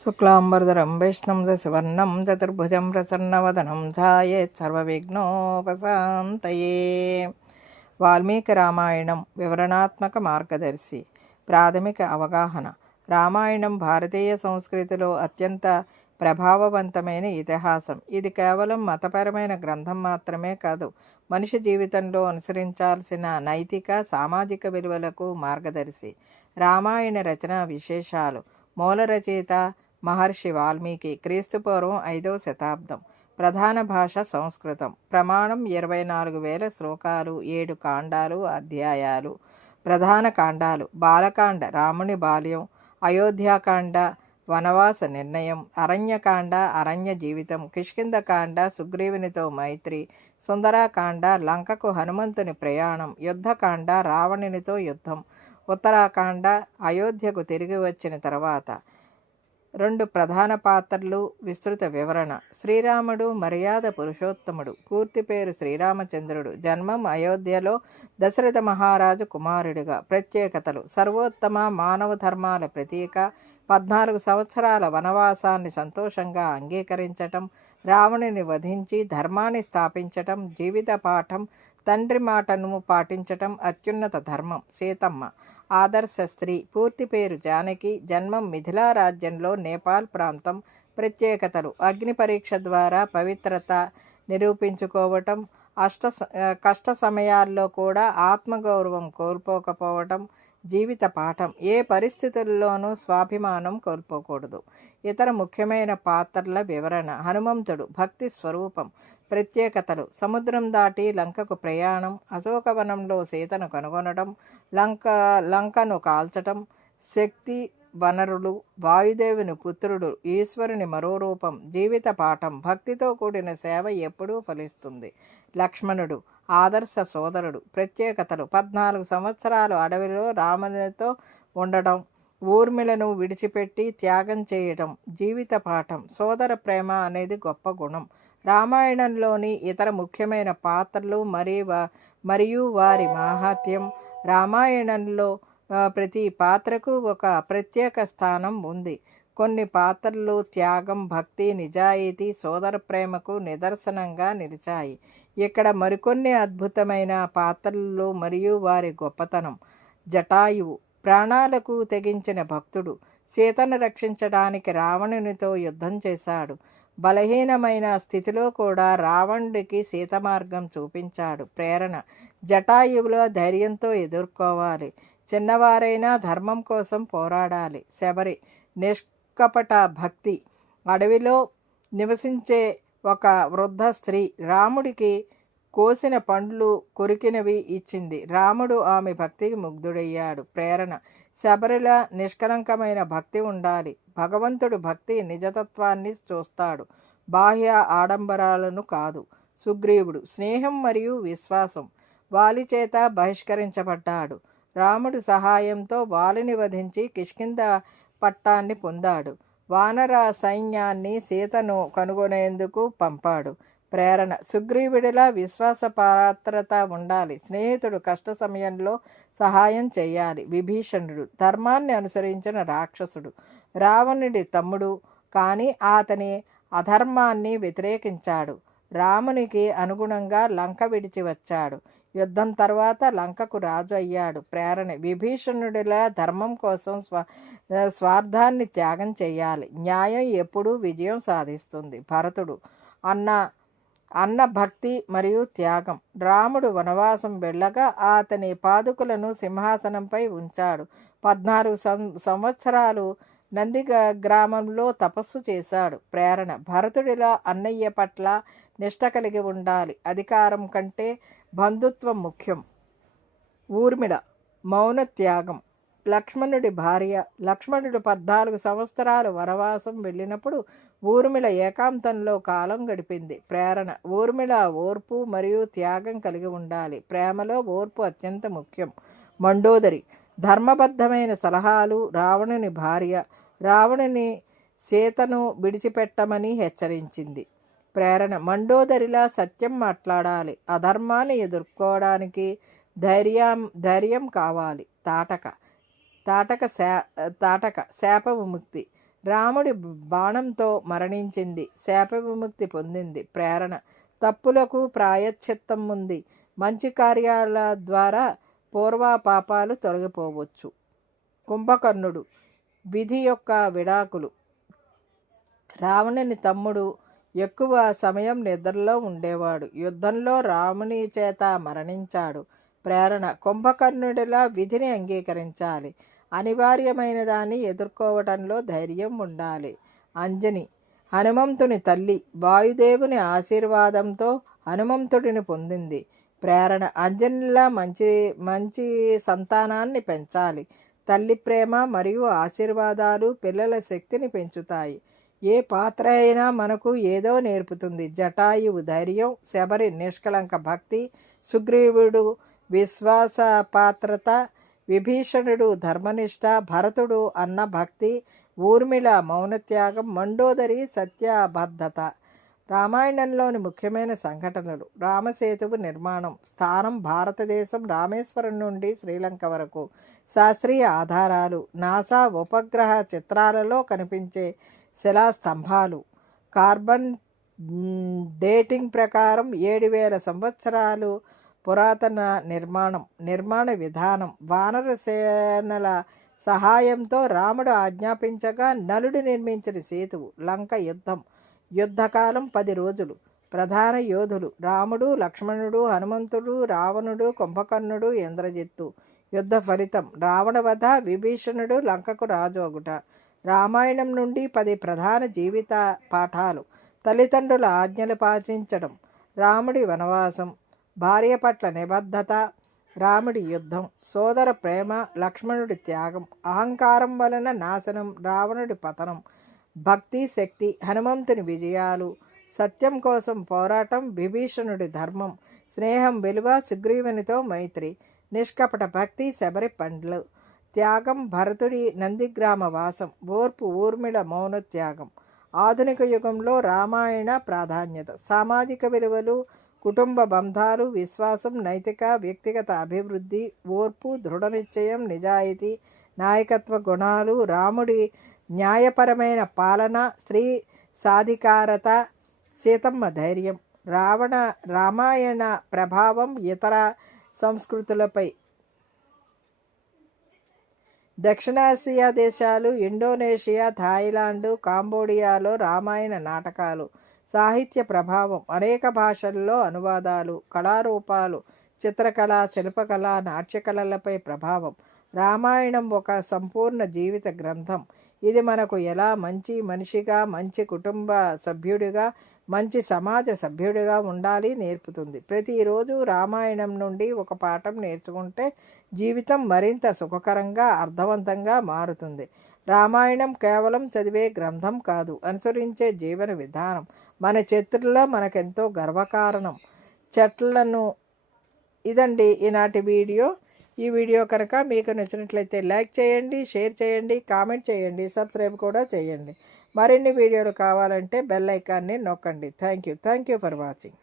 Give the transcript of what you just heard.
శుక్లాంబరధరం విష్ణుం శశివర్ణం చతుర్భుజం ప్రసన్నవదనం ధ్యాయేత్ సర్వవిఘ్నోపశాంతయే. వాల్మీకి రామాయణం వివరణాత్మక మార్గదర్శి. ప్రాథమిక అవగాహన. రామాయణం భారతీయ సంస్కృతిలో అత్యంత ప్రభావవంతమైన ఇతిహాసం. ఇది కేవలం మతపరమైన గ్రంథం మాత్రమే కాదు, మనిషి జీవితంలో అనుసరించాల్సిన నైతిక సామాజిక విలువలకు మార్గదర్శి. రామాయణ రచన విశేషాలు. మూల రచయిత మహర్షి వాల్మీకి, క్రీస్తుపూర్వం 5వ శతాబ్దం. ప్రధాన భాష సంస్కృతం. ప్రమాణం 24,000 శ్లోకాలు, 7 కాండాలు, అధ్యాయాలు. ప్రధాన కాండాలు: బాలకాండ రాముని బాల్యం, అయోధ్యాకాండ వనవాస నిర్ణయం, అరణ్యకాండ అరణ్య జీవితం, కిష్కింధకాండ సుగ్రీవునితో మైత్రి, సుందరాకాండ లంకకు హనుమంతుని ప్రయాణం, యుద్ధకాండ రావణునితో యుద్ధం, ఉత్తరాకాండ అయోధ్యకు తిరిగి వచ్చిన తర్వాత. 2 ప్రధాన పాత్రలు, విస్తృత వివరణ. శ్రీరాముడు మర్యాద పురుషోత్తముడు. పూర్తి పేరు శ్రీరామచంద్రుడు. జన్మం అయోధ్యలో దశరథ మహారాజు కుమారుడిగా. ప్రత్యేకతలు: సర్వోత్తమ మానవ ధర్మాల ప్రతీక, 14 సంవత్సరాల వనవాసాన్ని సంతోషంగా అంగీకరించటం, రావణుని వధించి ధర్మాన్ని స్థాపించటం, జీవిత పాఠం, తండ్రి మాటను పాటించటం అత్యున్నత ధర్మం. సీతమ్మ ఆదర్శ స్త్రీ. పూర్తి పేరు జానకి. జన్మం మిథిలా రాజ్యంలో, నేపాల్ ప్రాంతం. ప్రత్యేకతలు: అగ్ని పరీక్ష ద్వారా పవిత్రత నిరూపించుకోవటం, కష్ట సమయాల్లో కూడా ఆత్మగౌరవం కోల్పోకపోవటం, జీవిత పాఠం: ఏ పరిస్థితుల్లోనూ స్వాభిమానం కోల్పోకూడదు. ఇతర ముఖ్యమైన పాత్రల వివరణ. హనుమంతుడు భక్తి స్వరూపం. ప్రత్యేకతలు: సముద్రం దాటి లంకకు ప్రయాణం, అశోకవనంలో సీతను కనుగొనడం, లంకను కాల్చటం, శక్తి వనరులు, వాయుదేవుని పుత్రుడు, ఈశ్వరుని మరో రూపం. జీవిత పాఠం: భక్తితో కూడిన సేవ ఎప్పుడూ ఫలిస్తుంది. లక్ష్మణుడు ఆదర్శ సోదరుడు. ప్రత్యేకతలు: 14 సంవత్సరాలు అడవిలో రామునితో ఉండడం, ఊర్మిళను విడిచిపెట్టి త్యాగం చేయటం. జీవిత పాఠం: సోదర ప్రేమ అనేది గొప్ప గుణం. రామాయణంలోని ఇతర ముఖ్యమైన పాత్రలు మరియు వారి మాహాత్యం. రామాయణంలో ప్రతి పాత్రకు ఒక ప్రత్యేక స్థానం ఉంది. కొన్ని పాత్రలు త్యాగం, భక్తి, నిజాయితీ, సోదర ప్రేమకు నిదర్శనంగా నిలిచాయి. ఇక్కడ మరికొన్ని అద్భుతమైన పాత్రలు మరియు వారి గొప్పతనం. జటాయువు ప్రాణాలకు తెగించిన భక్తుడు. సీతను రక్షించడానికి రావణునితో యుద్ధం చేశాడు. బలహీనమైన స్థితిలో కూడా రావణుడికి సీత మార్గం చూపించాడు. ప్రేరణ: జటాయువులో ధైర్యంతో ఎదుర్కోవాలి. చిన్నవారైనా ధర్మం కోసం పోరాడాలి. శబరి నిష్కపట భక్తి. అడవిలో నివసించే ఒక వృద్ధ స్త్రీ రాముడికి కోసిన పండ్లు కొరికినవి ఇచ్చింది. రాముడు ఆమె భక్తికి ముగ్ధుడయ్యాడు. ప్రేరణ: శబరిల నిష్కలంకమైన భక్తి ఉండాలి. భగవంతుడు భక్తి నిజతత్వాన్ని చూస్తాడు, బాహ్య ఆడంబరాలను కాదు. సుగ్రీవుడు స్నేహం మరియు విశ్వాసం. వాలి చేత బహిష్కరించబడ్డాడు. రాముడు సహాయంతో వాలిని వధించి కిష్కింధ పట్టాన్ని పొందాడు. వానర సైన్యాన్ని సీతను కనుగొనేందుకు పంపాడు. ప్రేరణ: సుగ్రీవుడిలా విశ్వాసపాత్రత ఉండాలి. స్నేహితుడు కష్ట సమయంలో సహాయం చేయాలి. విభీషణుడు ధర్మాన్ని అనుసరించిన రాక్షసుడు. రావణుడి తమ్ముడు, కానీ అతని అధర్మాన్ని వ్యతిరేకించాడు. రామునికి అనుగుణంగా లంక విడిచి వచ్చాడు. యుద్ధం తర్వాత లంకకు రాజు అయ్యాడు. ప్రేరణ: విభీషణుడిలా ధర్మం కోసం స్వార్థాన్ని త్యాగం చేయాలి. న్యాయం ఎప్పుడూ విజయం సాధిస్తుంది. భరతుడు అన్న భక్తి మరియు త్యాగం. రాముడు వనవాసం వెళ్ళగా అతని పాదుకులను సింహాసనంపై ఉంచాడు. 14 సంవత్సరాలు నంది గ్రామంలో తపస్సు చేశాడు. ప్రేరణ: భరతుడిలా అన్నయ్య పట్ల నిష్ట కలిగి ఉండాలి. అధికారం కంటే బంధుత్వం ముఖ్యం. ఊర్మిళ మౌన త్యాగం. లక్ష్మణుడి భార్య. లక్ష్మణుడు 14 సంవత్సరాలు వనవాసం వెళ్ళినప్పుడు ఊర్మిళ ఏకాంతంలో కాలం గడిపింది. ప్రేరణ: ఊర్మిళ ఓర్పు మరియు త్యాగం కలిగి ఉండాలి. ప్రేమలో ఓర్పు అత్యంత ముఖ్యం. మండోదరి ధర్మబద్ధమైన సలహాలు. రావణుని భార్య. రావణుని సీతను విడిచిపెట్టమని హెచ్చరించింది. ప్రేరణ: మండోదరిలా సత్యం మాట్లాడాలి. అధర్మాన్ని ఎదుర్కోవడానికి ధైర్యం కావాలి. తాటక శాప విముక్తి. రాముడి బాణంతో మరణించింది, శాప విముక్తి పొందింది. ప్రేరణ: తప్పులకు ప్రాయశ్చిత్తం ఉంది. మంచి కార్యాల ద్వారా పూర్వ పాపాలు తొలగిపోవచ్చు. కుంభకర్ణుడు విధి యొక్క విడాకులు. రావణుని తమ్ముడు ఎక్కువ సమయం నిద్రలో ఉండేవాడు. యుద్ధంలో రాముని చేత మరణించాడు. ప్రేరణ: కుంభకర్ణుడిలా విధిని అంగీకరించాలి. అనివార్యమైన దాన్ని ఎదుర్కోవటంలో ధైర్యం ఉండాలి. అంజని హనుమంతుని తల్లి. వాయుదేవుని ఆశీర్వాదంతో హనుమంతుడిని పొందింది. ప్రేరణ: అంజనిలా మంచి సంతానాన్ని పెంచాలి. తల్లి ప్రేమ మరియు ఆశీర్వాదాలు పిల్లల శక్తిని పెంచుతాయి. ఏ పాత్ర అయినా మనకు ఏదో నేర్పుతుంది. జటాయువు ధైర్యం, శబరి నిష్కలంక భక్తి, సుగ్రీవుడు విశ్వాసపాత్రత, విభీషణుడు ధర్మనిష్ట, భరతుడు అన్న భక్తి, ఊర్మిళ మౌనత్యాగం, మండోదరి సత్యబద్ధత. రామాయణంలోని ముఖ్యమైన సంఘటనలు. రామసేతువు నిర్మాణం. స్థానం భారతదేశం, రామేశ్వరం నుండి శ్రీలంక వరకు. శాస్త్రీయ ఆధారాలు. నాసా ఉపగ్రహ చిత్రాలలో కనిపించే శిలాస్తంభాలు. కార్బన్ డేటింగ్ ప్రకారం 7000 సంవత్సరాలు పురాతన నిర్మాణ విధానం. వానర సేనల సహాయంతో రాముడు ఆజ్ఞాపించగా నలుడు నిర్మించిన సేతువు. లంక యుద్ధకాలం 10 రోజులు. ప్రధాన యోధులు: రాముడు, లక్ష్మణుడు, హనుమంతుడు, రావణుడు, కుంభకర్ణుడు, ఇంద్రజిత్తు. యుద్ధ ఫలితం: రావణవధ, విభీషణుడు లంకకు రాజోగుట. రామాయణం నుండి 10 ప్రధాన జీవిత పాఠాలు. తల్లిదండ్రుల ఆజ్ఞలు పాటించడం, రాముడి వనవాసం, భార్య పట్ల నిబద్ధత, రాముడి యుద్ధం, సోదర ప్రేమ, లక్ష్మణుడి త్యాగం, అహంకారం వలన నాశనం, రావణుడి పతనం, భక్తి శక్తి, హనుమంతుని విజయాలు, సత్యం కోసం పోరాటం, విభీషణుడి ధర్మం, స్నేహం విలువ, సుగ్రీవునితో మైత్రి, నిష్కపట భక్తి, శబరి పండ్లు, త్యాగం, భరతుడి నందిగ్రామ వాసం, ఓర్పు, ఊర్మిళ మౌనత్యాగం. ఆధునిక యుగంలో రామాయణ ప్రాధాన్యత. సామాజిక విలువలు, కుటుంబ బంధాలు, విశ్వాసం, నైతిక వ్యక్తిగత అభివృద్ధి, ఓర్పు, దృఢ నిశ్చయం, నిజాయితీ, నాయకత్వ గుణాలు, రాముడి న్యాయపరమైన పాలన, స్త్రీ సాధికారత, సీతమ్మ ధైర్యం. రామాయణ ప్రభావం ఇతర సంస్కృతులపై. దక్షిణాసియా దేశాలు, ఇండోనేషియా, థాయిలాండు, కాంబోడియాలో రామాయణ నాటకాలు. సాహిత్య ప్రభావం. అనేక భాషల్లో అనువాదాలు, కళారూపాలు, చిత్రకళ, శిల్పకళ, నాట్యకళలపై ప్రభావం. రామాయణం ఒక సంపూర్ణ జీవిత గ్రంథం. ఇది మనకు ఎలా మంచి మనిషిగా, మంచి కుటుంబ సభ్యుడిగా, మంచి సమాజ సభ్యుడిగా ఉండాలి నేర్పుతుంది. ప్రతిరోజు రామాయణం నుండి ఒక పాఠం నేర్చుకుంటే జీవితం మరింత సుఖకరంగా, అర్థవంతంగా మారుతుంది. రామాయణం కేవలం చదివే గ్రంథం కాదు, అనుసరించే జీవన విధానం. మన చరిత్రలో మనకెంతో గర్వకారణం. చెట్లను. ఇదండి ఈనాటి వీడియో. ఈ వీడియో కనుక మీకు నచ్చినట్లయితే లైక్ చేయండి, షేర్ చేయండి, కామెంట్ చేయండి, సబ్స్క్రైబ్ కూడా చేయండి. మరిన్ని వీడియోలు కావాలంటే బెల్ ఐకాన్ని నొక్కండి. Thank you for watching.